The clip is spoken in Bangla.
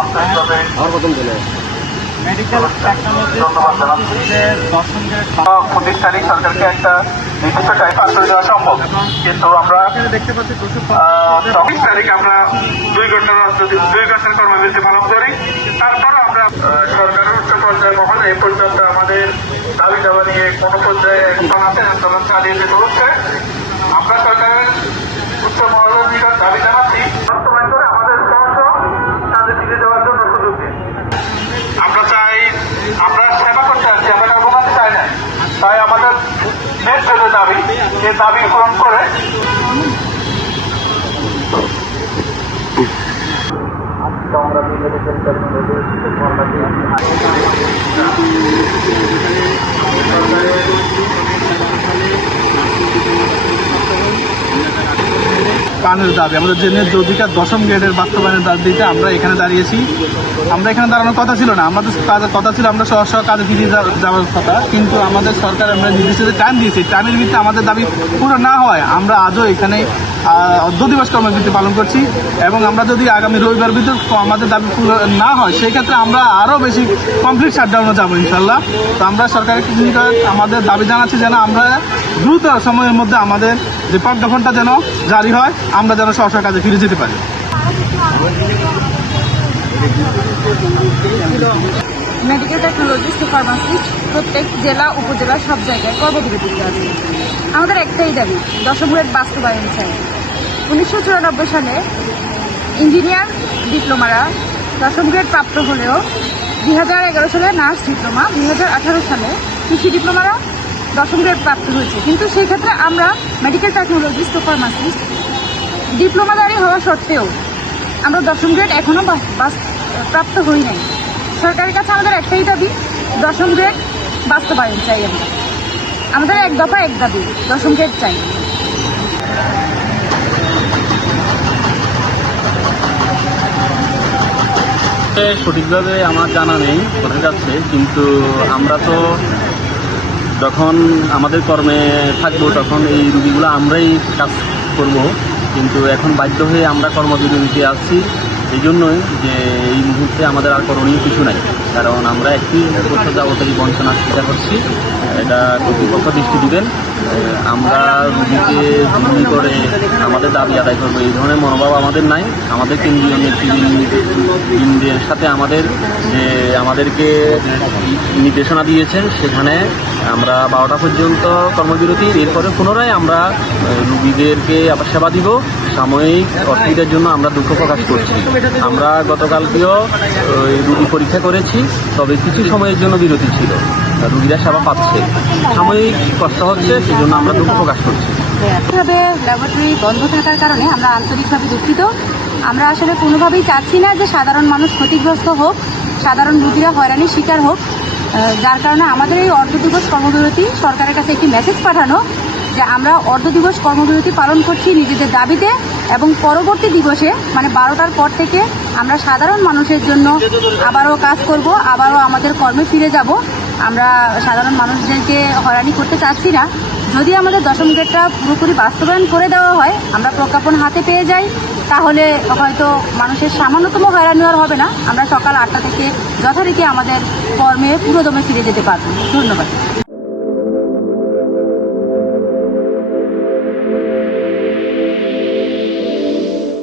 আন্তরিকভাবে মেডিকেল টেকনোলজি ধন্যবাদ জানাচ্ছি। প্রতিষ্ঠানিক সরকারকে একটা নির্দিষ্ট টাইম পাস করে দেওয়া সম্ভব, কিন্তু আমরা দেখতে পাচ্ছি 24 তারিখ আমরা 2 ঘন্টার কর্মবিরতি পালন করি। তারপর আমরা সরকারের উচ্চ পর্যায়ে কখনো এই পর্যন্ত আমাদের দাবি দাবা নিয়ে কোনো পর্যায়ে আন্দোলন চালিয়ে যেতে হচ্ছে। আমরা সরকারের উচ্চ মহলের নিকট দাবি জানাচ্ছি বাস্তবায়ন করে আমাদের সমস্যা তাদের দিকে যাওয়ার জন্য সুযোগ দিন। আমরা চাই, আমরা সেবা করতে আসছি, আমরা ঘুমাতে চাই না। তাই আমাদের ন্যায্য যে দাবি, সে দাবি পূরণ করে আমরা মেডিকেল টেকনোলজি প্রাণের দাবি, আমাদের যে ন্যায্য অধিকার 10ম গ্রেডের বাস্তবায়নের দাবিতে আমরা এখানে দাঁড়িয়েছি। আমরা এখানে দাঁড়ানোর কথা ছিল না, আমাদের কাজের কথা ছিল আমরা সহ কাজে ফিরে যাওয়ার কথা, কিন্তু আমাদের সরকার আমরা নির্দিষ্ট টাইম দিয়েছি। টাইমের ভিত্তিতে আমাদের দাবি পুরো না হয় আমরা আজও এখানে অর্ধ দিবস কর্মবিরতি পালন করছি, এবং আমরা যদি আগামী রবিবার ভিতরে আমাদের দাবি পুরো না হয় সেই ক্ষেত্রে আমরা আরও বেশি কমপ্লিট শাটডাউনে যাবো ইনশাল্লাহ। তো আমরা সরকারের আমাদের দাবি জানাচ্ছি যেন আমরা দ্রুত সময়ের মধ্যে আমাদের যে প্রজ্ঞাপনটা যেন জারি হয়, আমরা যেন সরকার কাজে ফিরে যেতে পারি। মেডিকেল টেকনোলজিস্ট ও ফার্মাসিস্ট প্রত্যেক জেলা উপজেলা সব জায়গায় কর্মবিরতিতে আছে। আমাদের একটাই দাবি, 10ম গ্রেড বাস্তবায়ন চাই। 1994 সালে ইঞ্জিনিয়ার ডিপ্লোমারা 10ম গ্রেড প্রাপ্ত হলেও 2011 সালে নার্স ডিপ্লোমা, 2018 সালে কৃষি ডিপ্লোমারা 10ম গ্রেড প্রাপ্ত হয়েছে। কিন্তু সেই ক্ষেত্রে আমরা মেডিকেল টেকনোলজিস্ট ও ফার্মাসিস্ট ডিপ্লোমাধারী হওয়া সত্ত্বেও আমরা 10ম গ্রেড এখনও প্রাপ্ত হই নাই। সরকারের কাছে আমাদের একটাই দাবি, 10ম গ্রেড বাস্তবায়ন চাই। আমাদের এক দফা এক দাবি, 10ম গ্রেড চাই। সঠিকভাবে আমার জানা নেই কোথায় যাচ্ছে, কিন্তু আমরা তো যখন আমাদের কর্মে থাকবো তখন এই রুগীগুলো আমরাই কাজ করব, কিন্তু এখন বাধ্য হয়ে আমরা কর্মবিরতিতে আসছি। এই জন্যই যে এই মুহূর্তে আমাদের আর করণীয় কিছু নাই, কারণ আমরা একটি বছর যাবত এই বঞ্চনার স্বীকার করছি। এটা কর্তৃপক্ষ দৃষ্টি দিবেন। আমরা রুগীকে জুলুম করে আমাদের দাবি আদায় করবো এই ধরনের মনোভাব আমাদের নাই। আমাদের কেন্দ্রীয় নেতৃবৃন্দের সাথে আমাদেরকে নির্দেশনা দিয়েছেন, সেখানে আমরা 12টা পর্যন্ত কর্মবিরতি, এরপরে পুনরায় আমরা রুগীদেরকে আবার সেবা দিব। সাময়িক অসুবিধার জন্য আমরা দুঃখ প্রকাশ করছি। আমরা গতকালকেও রুগী পরীক্ষা করেছি, তবে কিছু সময়ের জন্য বিরতি ছিল, রুগীরা সেবা পাচ্ছে। সাময়িক কষ্ট হচ্ছে, সেই জন্য আমরা দুঃখ প্রকাশ করছি। এভাবে ল্যাবরেটরি বন্ধ থাকার কারণে আমরা আন্তরিকভাবে দুঃখিত। আমরা আসলে কোনোভাবেই চাচ্ছি না যে সাধারণ মানুষ ক্ষতিগ্রস্ত হোক, সাধারণ রোগীরা হয়রানির শিকার হোক। যার কারণে আমাদের এই অর্ধ দিবস কর্মবিরতি সরকারের কাছে একটি মেসেজ পাঠানো যে আমরা অর্ধ দিবস কর্মবিরতি পালন করছি নিজেদের দাবিতে, এবং পরবর্তী দিবসে মানে 12টার পর থেকে আমরা সাধারণ মানুষের জন্য আবারও কাজ করব, আবারও আমাদের কর্মে ফিরে যাব। আমরা সাধারণ মানুষদেরকে হয়রানি করতে চাচ্ছি না। যদি আমাদের 10ম গ্রেডটা পুরোপুরি বাস্তবায়ন করে দেওয়া হয়, আমরা প্রজ্ঞাপন হাতে পেয়ে যাই, তাহলে হয়তো মানুষের সামান্যতম হয়রানি আর হবে না। আমরা সকাল 8টা থেকে যথারীতি আমাদের কর্মে পুরোদমে ফিরে যেতে পারব। ধন্যবাদ।